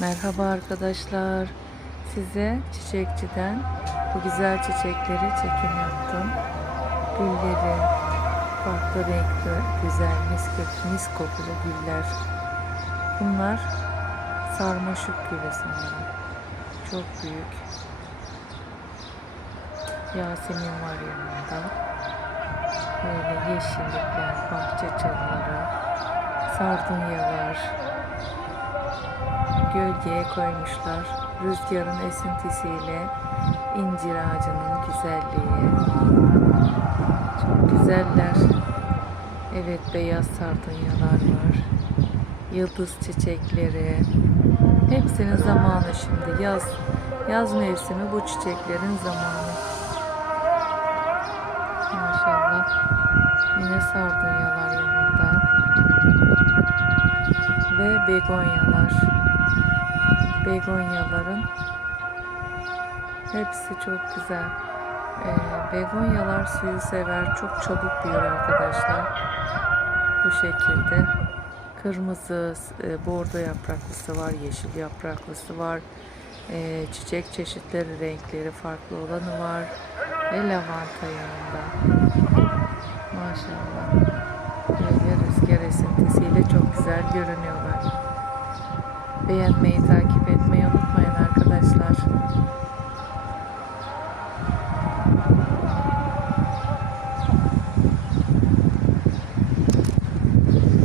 Merhaba arkadaşlar. Size çiçekçiden bu güzel çiçekleri çekim yaptım. Gülleri, farklı renkli, güzel, mis, mis kokulu güller. Bunlar sarmaşık gülü sanırım. Çok büyük. Yasemin var yanında. Böyle yeşillikler, bahçe çalıları, sardunyalar, gölgeye koymuşlar. Rüzgarın esintisiyle incir ağacının güzelliği. Çok güzeller. Evet beyaz sardunyalar var. Yıldız çiçekleri. Hepsinin zamanı şimdi. Yaz yaz mevsimi bu çiçeklerin zamanı. Maşallah. Yine sardunyalar yanında. Ve begonyalar. Begonyaların hepsi çok güzel. Ee, begonyalar suyu sever. Çok çabuk büyür arkadaşlar. Bu şekilde. Kırmızı, e, bordo yapraklısı var, yeşil yapraklısı var. Ee, çiçek çeşitleri, renkleri farklı olanı var. Ve lavanta yanında. Maşallah. Rüzgar esintisiyle çok güzel görünüyorlar beğenmeyi, takip etmeyi unutmayın.